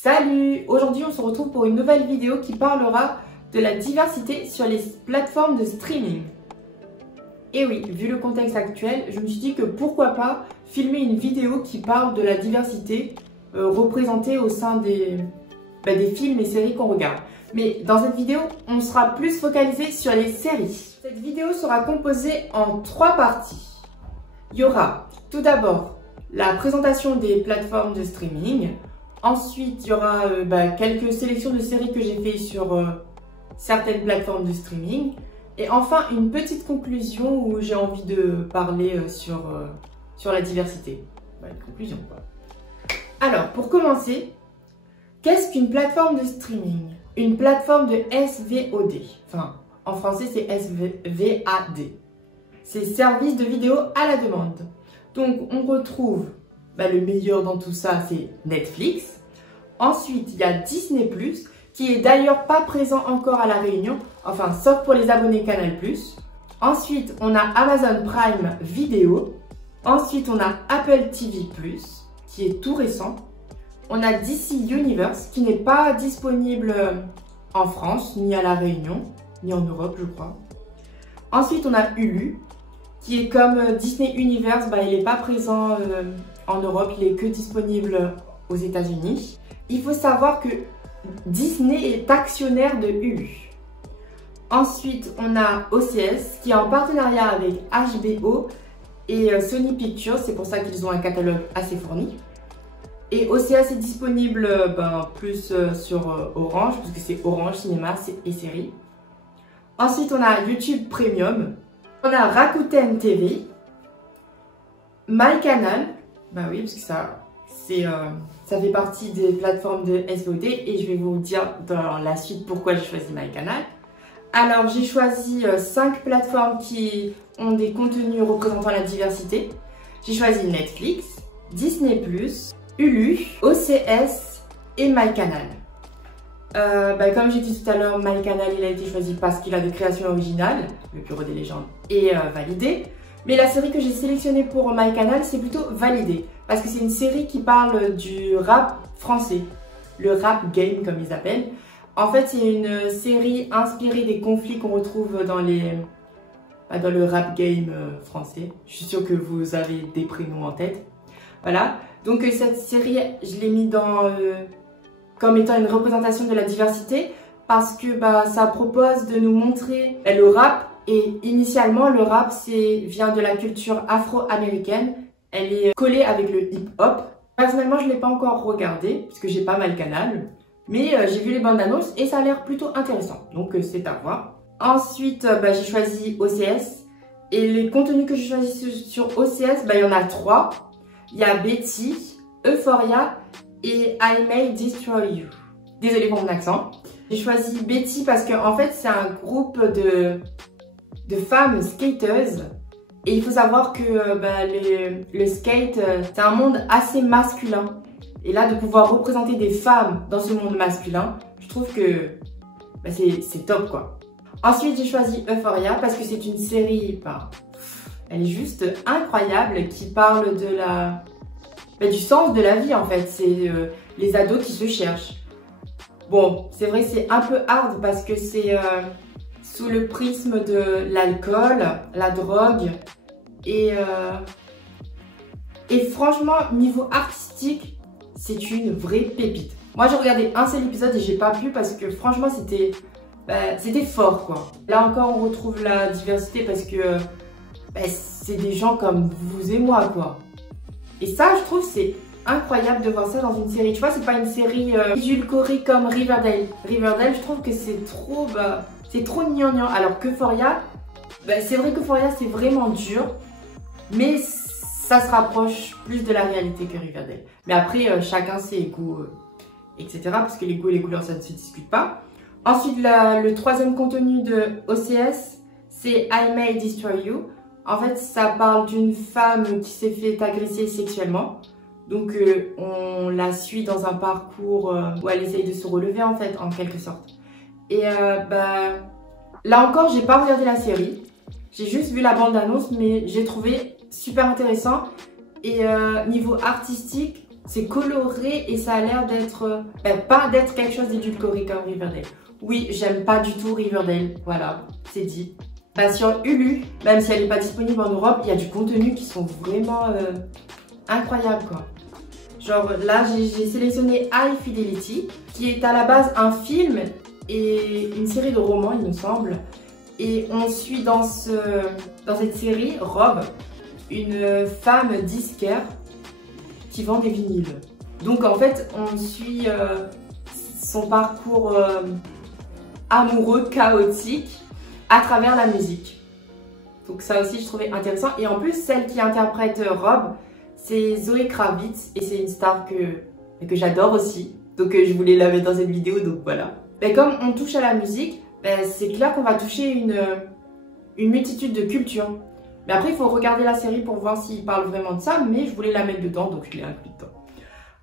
Salut! Aujourd'hui on se retrouve pour une nouvelle vidéo qui parlera de la diversité sur les plateformes de streaming. Et oui, vu le contexte actuel, je me suis dit que pourquoi pas filmer une vidéo qui parle de la diversité représentée au sein des films et séries qu'on regarde. Mais dans cette vidéo, on sera plus focalisé sur les séries. Cette vidéo sera composée en 3 parties. Il y aura tout d'abord la présentation des plateformes de streaming. Ensuite, il y aura quelques sélections de séries que j'ai fait sur certaines plateformes de streaming. Et enfin, une petite conclusion où j'ai envie de parler sur la diversité. Une conclusion, quoi. Alors, pour commencer, qu'est-ce qu'une plateforme de streaming? Une plateforme de SVOD. Enfin, en français, c'est SVAD. C'est service de vidéo à la demande. Donc, on retrouve le meilleur dans tout ça, c'est Netflix. Ensuite, il y a Disney+, qui est d'ailleurs pas présent encore à La Réunion, enfin, sauf pour les abonnés Canal+. Ensuite, on a Amazon Prime Video. Ensuite, on a Apple TV+, qui est tout récent. On a DC Universe, qui n'est pas disponible en France, ni à La Réunion, ni en Europe, je crois. Ensuite, on a Hulu, qui est comme Disney Universe, il n'est pas présent en Europe, il est que disponible aux États-Unis. Il faut savoir que Disney est actionnaire de Hulu. Ensuite, on a OCS, qui est en partenariat avec HBO et Sony Pictures, c'est pour ça qu'ils ont un catalogue assez fourni. Et OCS est disponible plus sur Orange, parce que c'est Orange Cinéma et séries. Ensuite, on a YouTube Premium. On a Rakuten TV. MyCanal. Oui, parce que ça fait partie des plateformes de SVOD et je vais vous dire dans la suite pourquoi j'ai choisi MyCanal. Alors, j'ai choisi 5 plateformes qui ont des contenus représentant la diversité. J'ai choisi Netflix, Disney+, Hulu, OCS et MyCanal. Comme j'ai dit tout à l'heure, MyCanal il a été choisi parce qu'il a des créations originales, le Bureau des légendes est validé. Mais la série que j'ai sélectionnée pour MyCanal, c'est plutôt validé. Parce que c'est une série qui parle du rap français. Le rap game, comme ils appellent. En fait, c'est une série inspirée des conflits qu'on retrouve dans le rap game français. Je suis sûre que vous avez des prénoms en tête. Voilà. Donc cette série, je l'ai mis comme étant une représentation de la diversité. Parce que ça propose de nous montrer le rap. Et initialement, le rap vient de la culture afro-américaine. Elle est collée avec le hip-hop. Personnellement, je ne l'ai pas encore regardé, puisque j'ai pas MyCanal. Mais j'ai vu les bandes annonces et ça a l'air plutôt intéressant. Donc c'est à voir. Ensuite, j'ai choisi OCS. Et les contenus que j'ai choisis sur OCS, il y en a 3. Il y a Betty, Euphoria et I May Destroy You. Désolée pour mon accent. J'ai choisi Betty parce que en fait, c'est un groupe de femmes skateuses. Et il faut savoir que le skate, c'est un monde assez masculin. Et là, de pouvoir représenter des femmes dans ce monde masculin, je trouve que c'est top, quoi. Ensuite, j'ai choisi Euphoria parce que c'est une série, elle est juste incroyable, qui parle du sens de la vie, en fait. C'est les ados qui se cherchent. Bon, c'est vrai, c'est un peu hard parce que c'est sous le prisme de l'alcool, la drogue et franchement, niveau artistique, c'est une vraie pépite. Moi, j'ai regardé un seul épisode et j'ai pas pu parce que franchement, c'était fort, quoi. Là encore, on retrouve la diversité parce que c'est des gens comme vous et moi, quoi. Et ça, je trouve, c'est incroyable de voir ça dans une série. Tu vois, c'est pas une série édulcorée comme Riverdale. Riverdale, je trouve que c'est trop gnangnan. Alors qu'Euphoria, c'est vrai qu'Euphoria, c'est vraiment dur. Mais ça se rapproche plus de la réalité que Riverdale. Mais après, chacun ses goûts, etc. Parce que les goûts et les couleurs, ça ne se discute pas. Ensuite, le troisième contenu de OCS, c'est I May Destroy You. En fait, ça parle d'une femme qui s'est fait agresser sexuellement. Donc, on la suit dans un parcours où elle essaye de se relever, en fait, en quelque sorte. Et là encore, j'ai pas regardé la série. J'ai juste vu la bande-annonce, mais j'ai trouvé super intéressant. Et niveau artistique, c'est coloré et ça a l'air d'être, pas d'être quelque chose d'édulcoré comme Riverdale. Oui, j'aime pas du tout Riverdale, voilà, c'est dit. Bah, sur Hulu, même si elle n'est pas disponible en Europe, il y a du contenu qui sont vraiment incroyables, quoi. Genre là, j'ai sélectionné High Fidelity, qui est à la base un film et une série de romans, il me semble. Et on suit dans cette série, Rob, une femme disquaire qui vend des vinyles. Donc en fait, on suit son parcours amoureux, chaotique, à travers la musique. Donc ça aussi, je trouvais intéressant. Et en plus, celle qui interprète Rob, c'est Zoé Kravitz. Et c'est une star que j'adore aussi. Donc je voulais la mettre dans cette vidéo, donc voilà. Mais comme on touche à la musique, c'est clair qu'on va toucher une multitude de cultures. Mais après, il faut regarder la série pour voir s'il parle vraiment de ça, mais je voulais la mettre dedans, donc je l'ai inclus dedans.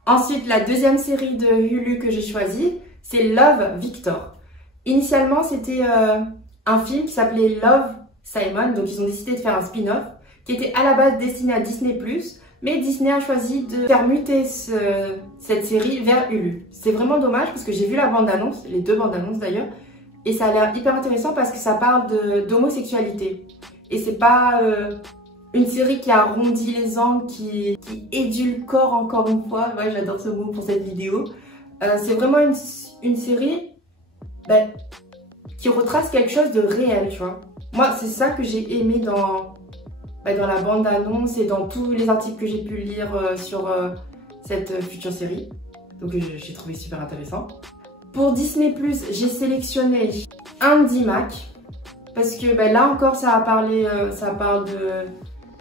Ensuite, la deuxième série de Hulu que j'ai choisie, c'est Love, Victor. Initialement, c'était un film qui s'appelait Love, Simon, donc ils ont décidé de faire un spin-off, qui était à la base destiné à Disney+, mais Disney a choisi de faire muter cette série vers Hulu. C'est vraiment dommage, parce que j'ai vu la bande-annonce, les deux bandes-annonces d'ailleurs, et ça a l'air hyper intéressant parce que ça parle d'homosexualité. Et c'est pas une série qui arrondit les angles, qui édulcore encore une fois. Ouais, j'adore ce mot pour cette vidéo. C'est vraiment une série qui retrace quelque chose de réel, tu vois. Moi, c'est ça que j'ai aimé dans la bande-annonce et dans tous les articles que j'ai pu lire sur cette future série. Donc j'ai trouvé super intéressant. Pour Disney+, j'ai sélectionné Andy Mack. Parce que là encore, ça parle de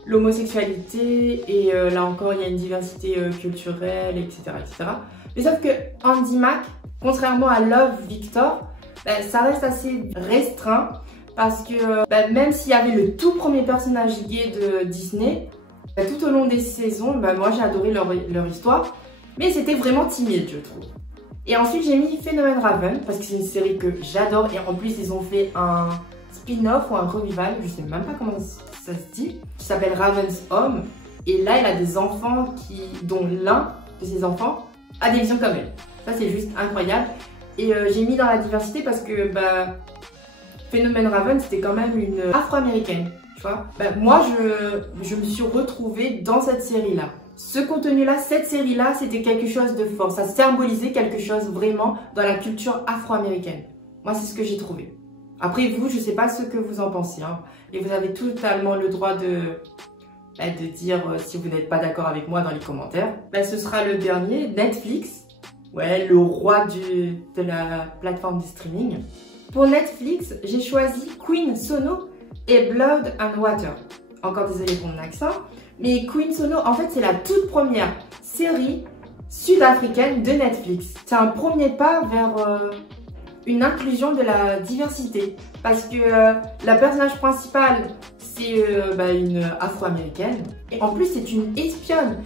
l'homosexualité et là encore, il y a une diversité culturelle, etc., etc. Mais sauf que Andy Mack, contrairement à Love, Victor, ça reste assez restreint parce que même s'il y avait le tout premier personnage gay de Disney, tout au long des saisons, moi j'ai adoré leur histoire, mais c'était vraiment timide, je trouve. Et ensuite, j'ai mis Phénomène Raven parce que c'est une série que j'adore et en plus, ils ont fait un spin-off ou un revival, je sais même pas comment ça se dit, qui s'appelle Raven's Home. Et là, elle a des enfants dont l'un de ses enfants a des visions comme elle. Ça, c'est juste incroyable. Et j'ai mis dans la diversité parce que Phénomène Raven, c'était quand même une afro-américaine, tu vois. Moi, je me suis retrouvée dans cette série-là. Ce contenu-là, cette série-là, c'était quelque chose de fort. Ça symbolisait quelque chose vraiment dans la culture afro-américaine. Moi, c'est ce que j'ai trouvé. Après, vous, je ne sais pas ce que vous en pensez. Hein. Et vous avez totalement le droit de dire si vous n'êtes pas d'accord avec moi dans les commentaires. Ce sera le dernier, Netflix. Ouais, le roi de la plateforme de streaming. Pour Netflix, j'ai choisi Queen Sono et Blood and Water. Encore désolée pour mon accent. Mais Queen Sono, en fait, c'est la toute première série sud-africaine de Netflix. C'est un premier pas vers une inclusion de la diversité. Parce que la personnage principale, c'est une afro-américaine. Et en plus, c'est une espionne.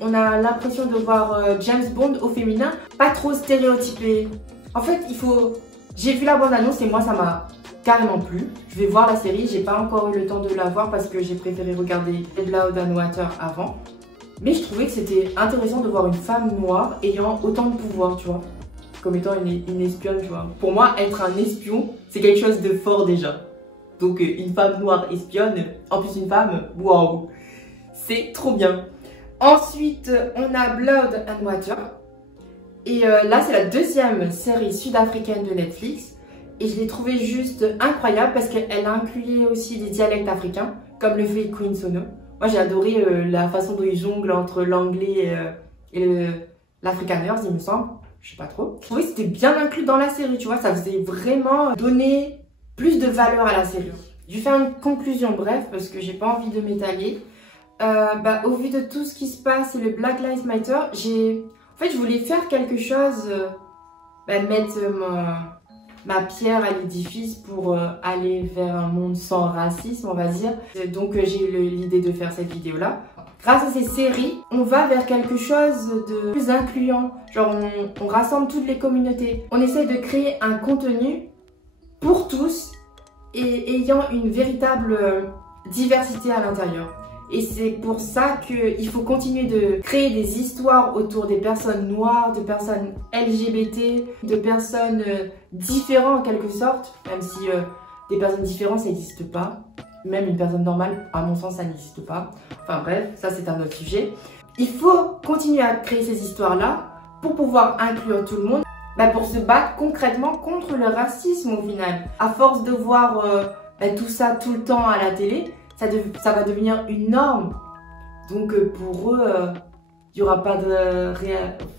On a l'impression de voir James Bond au féminin, pas trop stéréotypé. En fait, j'ai vu la bande-annonce et moi, ça m'a carrément plu. Je vais voir la série, j'ai pas encore eu le temps de la voir parce que j'ai préféré regarder Blood and Water avant. Mais je trouvais que c'était intéressant de voir une femme noire ayant autant de pouvoir, tu vois. Comme étant une espionne, tu vois. Pour moi, être un espion, c'est quelque chose de fort déjà. Donc une femme noire espionne, en plus une femme, waouh, c'est trop bien. Ensuite, on a Blood and Water. Et là, c'est la deuxième série sud-africaine de Netflix. Et je l'ai trouvée juste incroyable parce qu'elle a inclus aussi des dialectes africains, comme le fait Queen Sono. Moi, j'ai adoré la façon dont ils jonglent entre l'anglais et l'afrikaners, il me semble. Je sais pas trop. Je trouvais que c'était bien inclus dans la série, tu vois. Ça faisait vraiment donner plus de valeur à la série. Je vais faire une conclusion bref parce que j'ai pas envie de m'étaler. Au vu de tout ce qui se passe et le Black Lives Matter, en fait, je voulais faire quelque chose, mettre ma pierre à l'édifice pour aller vers un monde sans racisme, on va dire. Donc, j'ai eu l'idée de faire cette vidéo-là. Grâce à ces séries, on va vers quelque chose de plus incluant. Genre, on rassemble toutes les communautés. On essaie de créer un contenu pour tous et ayant une véritable diversité à l'intérieur. Et c'est pour ça qu'il faut continuer de créer des histoires autour des personnes noires, de personnes LGBT, de personnes différentes en quelque sorte, même si des personnes différentes ça n'existe pas. Même une personne normale, à mon sens, ça n'existe pas. Enfin bref, ça c'est un autre sujet. Il faut continuer à créer ces histoires-là pour pouvoir inclure tout le monde, pour se battre concrètement contre le racisme au final. À force de voir tout ça tout le temps à la télé, ça va devenir une norme. Donc pour eux, il n'y aura pas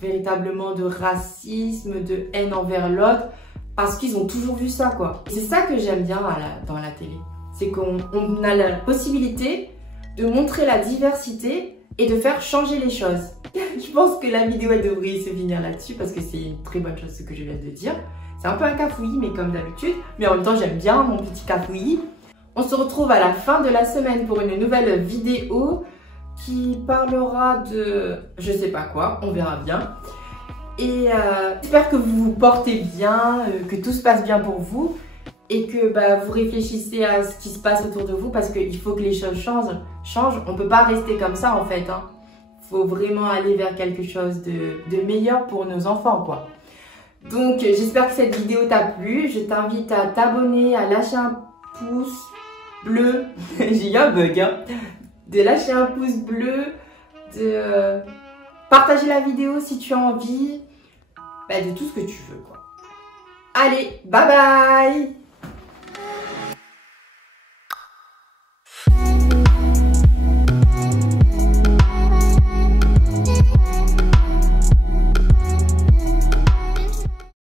véritablement de racisme, de haine envers l'autre, parce qu'ils ont toujours vu ça, quoi. C'est ça que j'aime bien dans la télé. C'est qu'on a la possibilité de montrer la diversité et de faire changer les choses. Je pense que la vidéo elle devrait se finir là-dessus parce que c'est une très bonne chose ce que je viens de dire. C'est un peu un cafouillis, mais comme d'habitude. Mais en même temps, j'aime bien mon petit cafouillis. On se retrouve à la fin de la semaine pour une nouvelle vidéo qui parlera de je sais pas quoi, on verra bien. Et j'espère que vous vous portez bien, que tout se passe bien pour vous et que vous réfléchissez à ce qui se passe autour de vous parce qu'il faut que les choses changent. On ne peut pas rester comme ça en fait. Faut vraiment aller vers quelque chose de meilleur pour nos enfants, quoi. Donc j'espère que cette vidéo t'a plu. Je t'invite à t'abonner, à lâcher un pouce bleu. J'ai eu un bug, de lâcher un pouce bleu, de partager la vidéo si tu as envie, de tout ce que tu veux, quoi. Allez, bye bye!